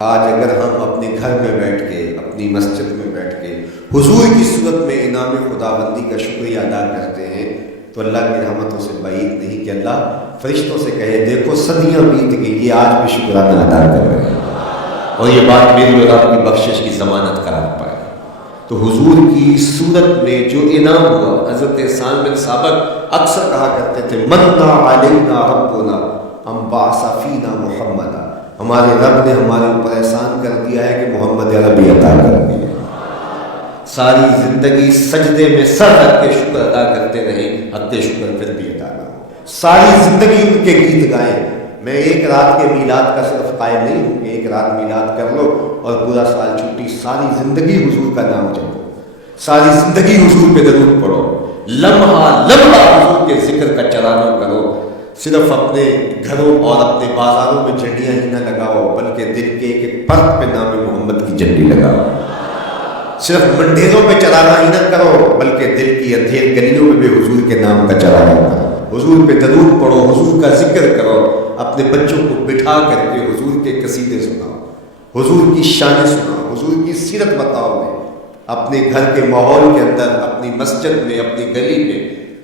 آج اگر ہم اپنے گھر میں بیٹھ کے، اپنی مسجد میں بیٹھ کے حضور کی صورت میں انعام خداوندی کا شکریہ ادا کرتے ہیں تو اللہ کی رحمتوں سے بعید نہیں کہ اللہ فرشتوں سے کہے دیکھو صدیاں بیت گئی، یہ آج بھی شکرانہ ادا کر رہے ہیں اور یہ بات میری اور آپ کی بخشش کی ضمانت قرار پائے۔ تو حضور کی صورت میں جو انعام ہوا، حضرت سعد بن ثابت اکثر کہا کرتے تھے منّا علینا ربنا ام بعث فینا محمدا، ہمارے رب نے ہمارے اوپر احسان کر دیا ہے کہ محمد عربی عطا کر دیا۔ ساری زندگی سجدے میں سر رکھ کے شکر ادا کرتے رہے، حد شکر پھر بھی ادا نہ ہو۔ ساری زندگی ان کے گیت گائیں۔ میں ایک رات کے میلاد کا صرف قائل نہیں ہوں کہ ایک رات میلاد کر لو اور پورا سال چھٹی، ساری زندگی حضور کا نام جپو، ساری زندگی حضور پہ درود پڑھو، لمحہ لمحہ حضور کے ذکر کا چرانہ کرو۔ صرف اپنے گھروں اور اپنے بازاروں میں جھنڈیاں ہی نہ لگاؤ بلکہ دل کے ایک ایک پرت پہ نام محمد کی جھنڈی لگاؤ۔ صرف منڈیروں پہ چرانہ ہی نہ کرو بلکہ دل کی اندھیر گلیوں میں بھی حضور کے نام کا چرانہ کرو، حضور پہ درود پڑھو، حضور کا ذکر کرو، اپنے بچوں کو بٹھا کر کے حضور کے قصیدے سناؤ، حضور کی شانیں سناؤ، حضور کی سیرت بتاؤ۔ میں اپنے گھر کے ماحول کے اندر، اپنی مسجد میں، اپنی گلی میں،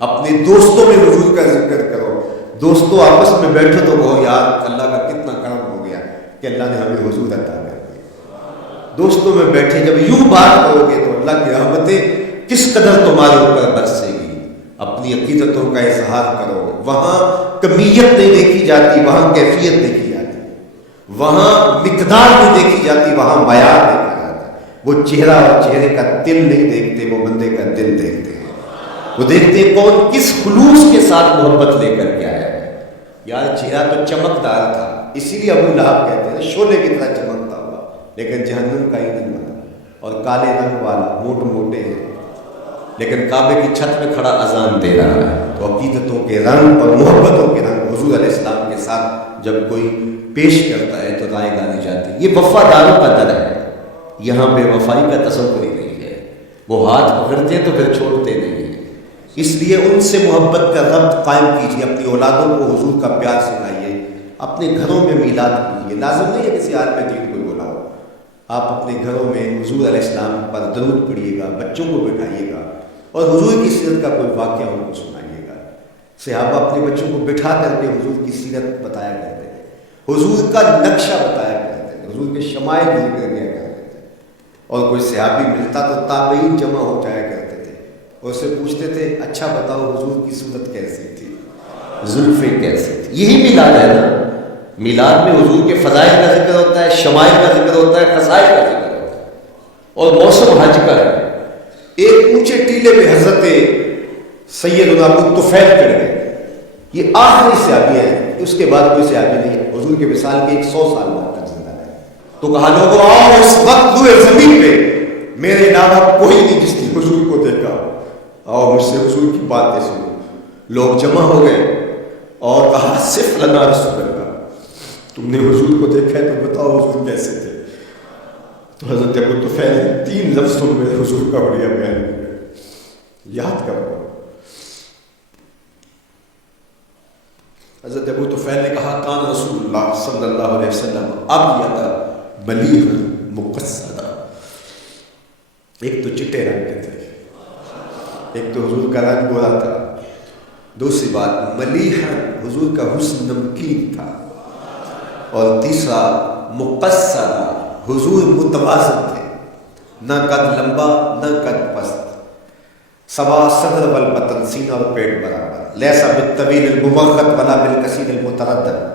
اپنے دوستوں میں حضور کا ذکر کرو۔ دوستوں آپس میں بیٹھو تو کہو یار اللہ کا کتنا کرم ہو گیا کہ اللہ نے ہمیں حضور عطا کر دیا۔ دوستوں میں بیٹھے جب یوں بات کرو گے تو اللہ کی رحمتیں کس قدر تمہارے اوپر برسے گی۔ اپنی عقیدتوں کا اظہار کرو، وہاں کمیت نہیں دیکھی جاتی، وہاں کیفیت دیکھی جاتی، وہاں مقدار نہیں دیکھی جاتی، وہاں معیار دیکھا جاتا ہے۔ وہ چہرہ اور چہرے کا دل نہیں دیکھتے، وہ بندے کا دل دیکھتے ہیں۔ وہ دیکھتے ہیں کون کس خلوص کے ساتھ محبت لے کر کے آیا ہے۔ یار چہرہ تو چمکدار تھا، اسی لیے ابو لہب کہتے ہیں شعلے کی طرح چمکتا ہوا، لیکن جہنم کا ایندھن بنا، اور کالے رنگ والا، موٹ موٹے ہیں، لیکن کعبے کی چھت میں کھڑا اذان دے رہا ہے۔ تو عقیدتوں کے رنگ اور محبتوں کے رنگ حضور علیہ السلام کے ساتھ جب کوئی پیش کرتا ہے تو رائے گانی جاتی ہے۔ یہ وفاداروں کا در ہے، یہاں بے وفائی کا تصور ہی نہیں ہے۔ وہ ہاتھ پکڑتے ہیں تو پھر چھوڑتے نہیں ہیں، اس لیے ان سے محبت کا ربط قائم کیجیے، اپنی اولادوں کو حضور کا پیار سکھائیے، اپنے گھروں میں میلاد کیجیے۔ لازم نہیں ہے کسی عالم دین کو بلاؤ، آپ اپنے گھروں میں حضور علیہ السلام پر درود پڑھیے گا، بچوں کو بٹھائیے گا اور حضور کی سیرت کا کوئی واقعہ ان کو سنائیے گا۔ صحابہ اپنے بچوں کو بٹھا کر کے حضور کی سیرت بتایا کرتے تھے، حضور کا نقشہ بتایا کرتے تھے، حضور کے شمائل ذکر کیا کرتے تھے۔ اور کوئی صحابی ملتا تو تابعین جمع ہو جایا کرتے تھے اور اسے پوچھتے تھے اچھا بتاؤ حضور کی صورت کیسی تھی، زلفیں کیسی تھی۔ یہی میلاد ہے نا، میلاد میں حضور کے فضائل کا ذکر ہوتا ہے، شمائل کا ذکر ہوتا ہے، خصائل کا ذکر ہوتا ہے، اور موسم حج کا ہے۔ ایک اونچے ٹیلے پہ حضرت سیدنا ابو طفیل چڑھ گئے، یہ آخری صحابی ہیں، اس کے بعد کوئی صحابی نہیں ہے، حضور کے وصال کے 100 سال بعد تک زندہ ہے۔ تو کہا لوگوں آؤ اس وقت روئے زمین پہ میرے علاوہ کوئی نہیں جس نے حضور کو دیکھا، آؤ مجھ سے حضور کی باتیں سنو۔ لوگ جمع ہو گئے اور کہا صف لنا رسول اللہ، تم نے حضور کو دیکھا ہے تو بتاؤ حضور کیسے تھے۔ تو حضرت ابو طفیل 3 لفظوں میں حضور کا بڑھیا بیان کیا، یاد کرو۔ حضرت ابو طفیل نے کہا کان رسول اللہ صلی اللہ علیہ وسلم ابیض ملیح مقصدا، ایک تو چٹے رنگ کے تھے، ایک تو حضور کا رنگ گورا تھا، دوسری بات ملیحا حضور کا حسن نمکین تھا، اور تیسرا مقصدا حضور متوازن تھے، نہ قد لمبا نہ قد پست، سوا صدر والبطن، سینہ اور پیٹ برابر، لیسا بالطویل الممغط ولا بالقصیر المتردد،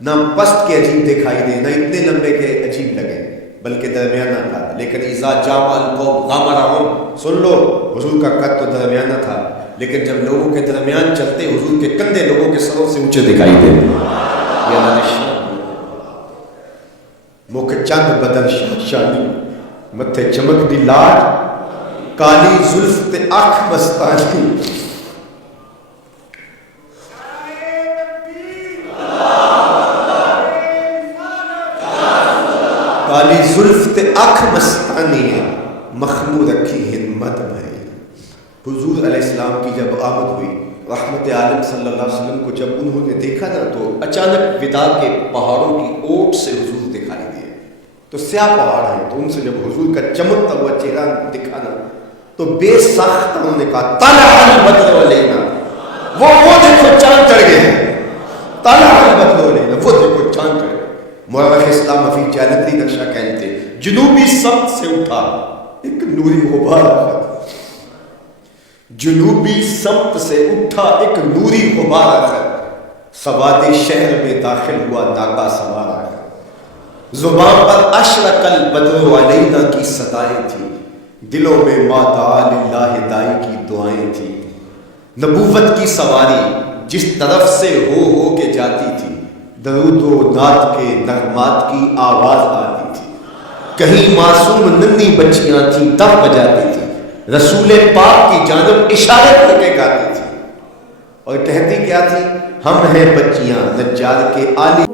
نہ پست کے عجیب دکھائی دے نہ اتنے لمبے کے عجیب لگے بلکہ درمیانہ تھا۔ لیکن اذا جامع القوم غامرهم، سن لو حضور کا قد تو درمیانہ تھا، لیکن جب لوگوں کے درمیان چلتے حضور کے کندھے لوگوں کے سروں سے اونچے دکھائی دے۔ مکھ چند بدن شانی، متھے چمک دی لاٹ، کالی زلف تے اکھ مستانی، کالی زلف تے اکھ مستانی، مخمور رکھی ہمت بھری۔ حضور علیہ السلام کی جب آمد ہوئی، رحمت عالم صلی اللہ علیہ وسلم کو جب انہوں نے دیکھا نا تو اچانک وداع کے پہاڑوں کی اوٹ سے حضور دکھائی دیے۔ تو سیاہ پہاڑ ہیں، تو ان سے جب حضور کا چمکتا ہوا چہرہ دکھا نا تو بے ساختہ انہوں نے کہا طلع البدر علینا، وہ دیکھو چاند چڑھ گئے ہیں، طلع البدر علینا، وہ دیکھو چاند چڑھ گئے۔ مورخ اسلام فی جالتی نقشہ کہتے جنوبی سمت سے اٹھا ایک نوری غبار آیا، جنوبی سمت سے اٹھا ایک نوری غبار آیا، سواد شہر میں داخل ہوا ناگا سوار آیا، زبان پر اشرق البدر علینا کی صدائیں تھی، دلوں میں ما دعا للہ دائی کی دعائیں تھی، نبوت کی سواری جس طرف سے ہو کے جاتی تھی، درود و نعت کے نغمات کی آواز آتی تھی، کہیں معصوم ننھی بچیاں تھیں تب بجاتی تھی، رسول پاک کی جانب اشارے کر کے گاتی تھی اور کہتی کیا تھی، ہم ہیں بچیاں نجار کے عالی